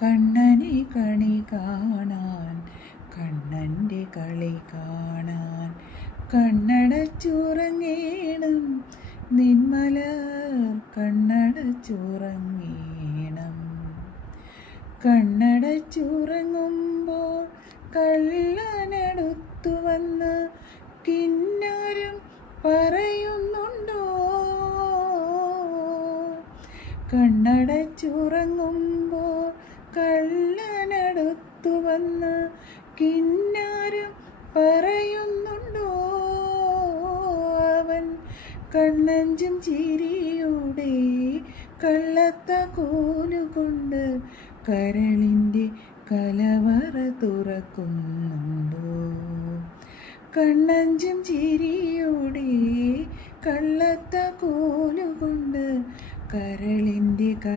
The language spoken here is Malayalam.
കണ്ണനെ കണി കാണാൻ, കണ്ണൻ്റെ കളി കാണാൻ കണ്ണടച്ചുറങ്ങേണം നിന്മലർ കണ്ണടച്ചുറങ്ങേണം. കണ്ണടച്ചുറങ്ങുമ്പോൾ കള്ളനടുത്തു വന്ന് കിന്നാരം പറയുന്നുണ്ടോ? കണ്ണടച്ചുറങ്ങുമ്പോൾ കള്ളനടുത്തു വന്ന് കിന്നാരം പറയുന്നുണ്ടോ? അവൻ കണ്ണഞ്ചും ചിരിയുടെ കള്ളത്ത കോലുകൊണ്ട് കരളിൻ്റെ കലവറ തുറക്കുന്നുണ്ടോ? കണ്ണഞ്ചും ചിരിയുടെ കള്ളത്ത കോലുകൊണ്ട് കരളിൻ്റെ